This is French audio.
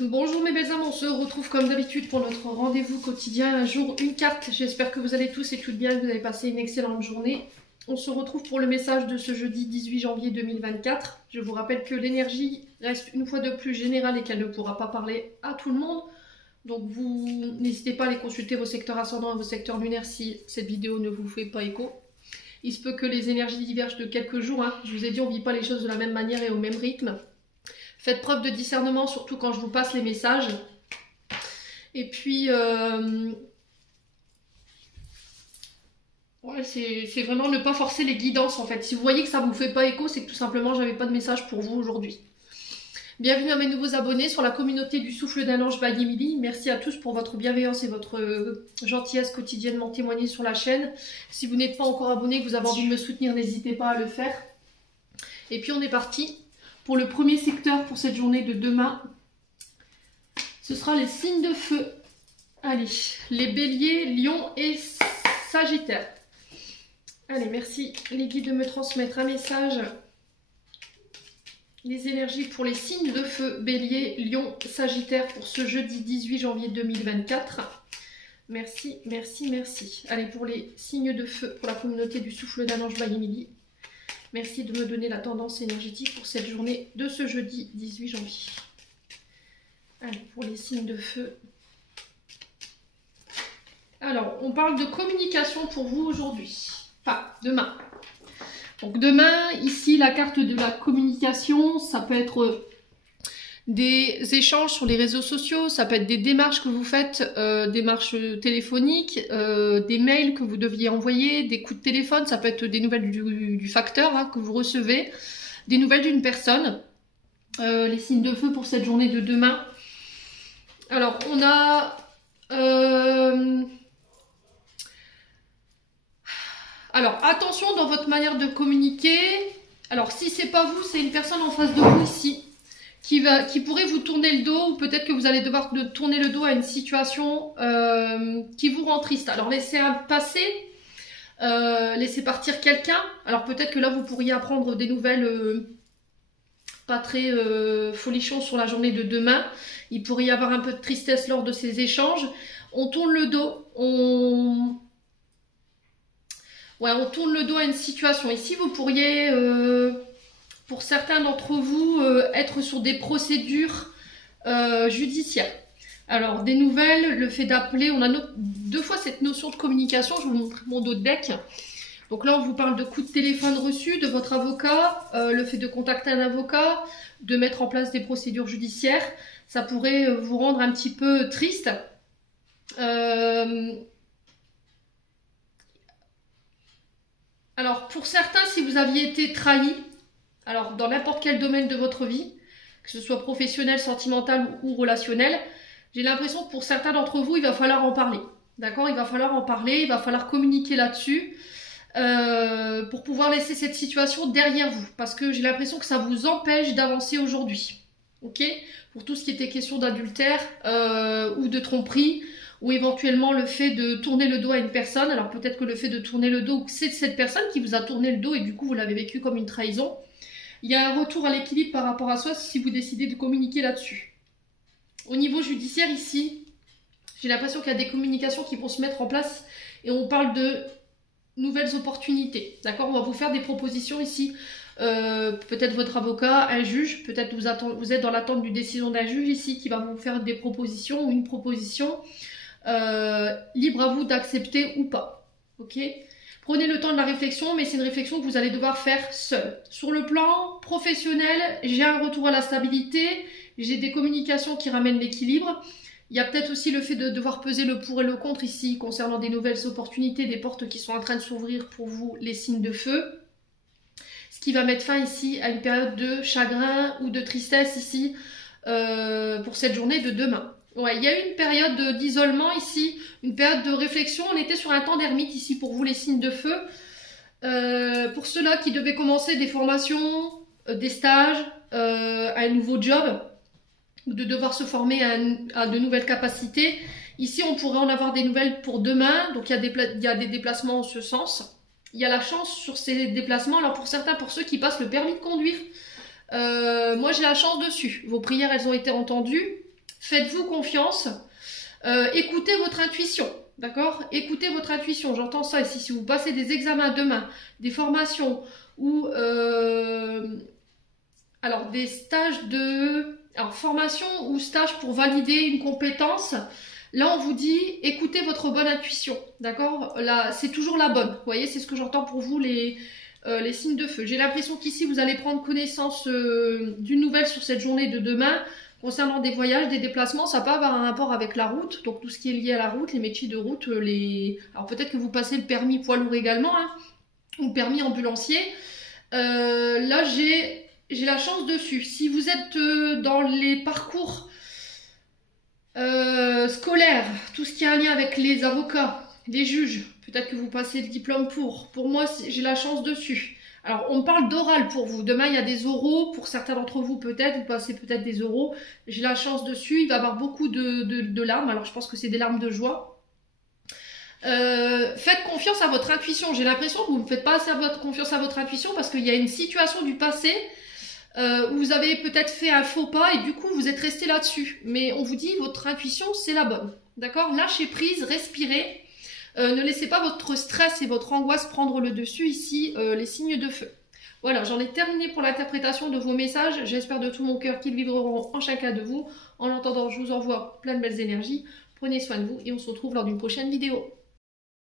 Bonjour mes belles âmes, on se retrouve comme d'habitude pour notre rendez-vous quotidien, un jour, une carte. J'espère que vous allez tous et toutes bien, que vous avez passé une excellente journée. On se retrouve pour le message de ce jeudi 18 janvier 2024. Je vous rappelle que l'énergie reste une fois de plus générale et qu'elle ne pourra pas parler à tout le monde. Donc vous n'hésitez pas à aller consulter vos secteurs ascendants et vos secteurs lunaires si cette vidéo ne vous fait pas écho. Il se peut que les énergies divergent de quelques jours. Je vous ai dit, on ne vit pas les choses de la même manière et au même rythme. Faites preuve de discernement, surtout quand je vous passe les messages. Et puis, ouais, c'est vraiment ne pas forcer les guidances en fait. Si vous voyez que ça ne vous fait pas écho, c'est que tout simplement, j'avais pas de message pour vous aujourd'hui. Bienvenue à mes nouveaux abonnés sur la communauté du Souffle d'un Ange by Emily. Merci à tous pour votre bienveillance et votre gentillesse quotidiennement témoignée sur la chaîne. Si vous n'êtes pas encore abonné, que vous avez envie de me soutenir, n'hésitez pas à le faire. Et puis on est parti pour le premier secteur pour cette journée de demain. Ce sera les signes de feu. Allez, les béliers, lions et sagittaires. Allez, merci les guides de me transmettre un message. Les énergies pour les signes de feu, bélier, lion, sagittaire pour ce jeudi 18 janvier 2024. Merci, merci, merci. Allez, pour les signes de feu, pour la communauté du Souffle d'un Ange by Emily. Merci de me donner la tendance énergétique pour cette journée de ce jeudi 18 janvier. Allez, pour les signes de feu. Alors, on parle de communication pour vous aujourd'hui. Enfin, demain. Donc demain, ici, la carte de la communication, ça peut être des échanges sur les réseaux sociaux, ça peut être des démarches que vous faites, démarches téléphoniques, des mails que vous deviez envoyer, des coups de téléphone, ça peut être des nouvelles du facteur que vous recevez, des nouvelles d'une personne. Les signes de feu pour cette journée de demain. Alors, on a... Alors, attention dans votre manière de communiquer. Alors, si c'est pas vous, c'est une personne en face de vous ici qui pourrait vous tourner le dos, ou peut-être que vous allez devoir tourner le dos à une situation qui vous rend triste. Alors, laissez passer, laissez partir quelqu'un. Alors, peut-être que là, vous pourriez apprendre des nouvelles pas très folichons sur la journée de demain. Il pourrait y avoir un peu de tristesse lors de ces échanges. On tourne le dos, on tourne le dos à une situation. Ici, vous pourriez, pour certains d'entre vous, être sur des procédures judiciaires. Alors, des nouvelles, le fait d'appeler, on a deux fois cette notion de communication. Je vous montre mon dos de deck. Donc là, on vous parle de coups de téléphone reçus de votre avocat, le fait de contacter un avocat, de mettre en place des procédures judiciaires. Ça pourrait vous rendre un petit peu triste. Alors, pour certains, si vous aviez été trahi, alors dans n'importe quel domaine de votre vie, que ce soit professionnel, sentimental ou relationnel, j'ai l'impression que pour certains d'entre vous, il va falloir en parler. D'accord? Il va falloir en parler, il va falloir communiquer là-dessus pour pouvoir laisser cette situation derrière vous. Parce que j'ai l'impression que ça vous empêche d'avancer aujourd'hui. Ok? Pour tout ce qui était question d'adultère ou de tromperie, ou éventuellement le fait de tourner le dos à une personne. Alors peut-être que le fait de tourner le dos, c'est cette personne qui vous a tourné le dos et du coup vous l'avez vécu comme une trahison. Il y a un retour à l'équilibre par rapport à soi si vous décidez de communiquer là-dessus. Au niveau judiciaire ici, j'ai l'impression qu'il y a des communications qui vont se mettre en place et on parle de nouvelles opportunités. D'accord? On va vous faire des propositions ici. Peut-être votre avocat, un juge, peut-être vous êtes dans l'attente d'une décision d'un juge ici qui va vous faire des propositions ou une proposition. Libre à vous d'accepter ou pas. Ok? Prenez le temps de la réflexion, mais c'est une réflexion que vous allez devoir faire seul. Sur le plan professionnel, j'ai un retour à la stabilité, j'ai des communications qui ramènent l'équilibre. Il y a peut-être aussi le fait de devoir peser le pour et le contre ici concernant des nouvelles opportunités, des portes qui sont en train de s'ouvrir pour vous, les signes de feu. Ce qui va mettre fin ici à une période de chagrin ou de tristesse ici pour cette journée de demain. Ouais, il y a eu une période d'isolement ici, une période de réflexion. On était sur un temps d'ermite ici pour vous les signes de feu. Pour ceux-là qui devaient commencer des formations, des stages, un nouveau job, ou de devoir se former à de nouvelles capacités. Ici, on pourrait en avoir des nouvelles pour demain. Donc, il y a des déplacements en ce sens. Il y a la chance sur ces déplacements. Alors, pour certains, pour ceux qui passent le permis de conduire, moi, j'ai la chance dessus. Vos prières, elles ont été entendues. Faites-vous confiance. Écoutez votre intuition. D'accord? Écoutez votre intuition. J'entends ça ici. Si vous passez des examens demain, des formations ou alors des stages de... Alors, formation ou stage pour valider une compétence, là, on vous dit, écoutez votre bonne intuition, d'accord? Là, c'est toujours la bonne, vous voyez, c'est ce que j'entends pour vous, les signes de feu. J'ai l'impression qu'ici, vous allez prendre connaissance d'une nouvelle sur cette journée de demain, concernant des voyages, des déplacements, ça peut avoir un rapport avec la route, donc tout ce qui est lié à la route, les métiers de route, alors peut-être que vous passez le permis poids lourd également, hein, ou le permis ambulancier. Là, j'ai la chance dessus. Si vous êtes dans les parcours scolaires, tout ce qui a un lien avec les avocats, les juges, peut-être que vous passez le diplôme pour. Pour moi, j'ai la chance dessus. Alors, on me parle d'oral pour vous. Demain, il y a des oraux. Pour certains d'entre vous, peut-être, vous passez peut-être des oraux. J'ai la chance dessus. Il va y avoir beaucoup de larmes. Alors, je pense que c'est des larmes de joie. Faites confiance à votre intuition. J'ai l'impression que vous ne faites pas assez confiance à votre intuition parce qu'il y a une situation du passé où vous avez peut-être fait un faux pas et du coup vous êtes resté là-dessus. Mais on vous dit votre intuition c'est la bonne. D'accord? Lâchez prise, respirez. Ne laissez pas votre stress et votre angoisse prendre le dessus ici, les signes de feu. Voilà, j'en ai terminé pour l'interprétation de vos messages. J'espère de tout mon cœur qu'ils vibreront en chacun de vous. En l'entendant, je vous envoie plein de belles énergies. Prenez soin de vous et on se retrouve lors d'une prochaine vidéo.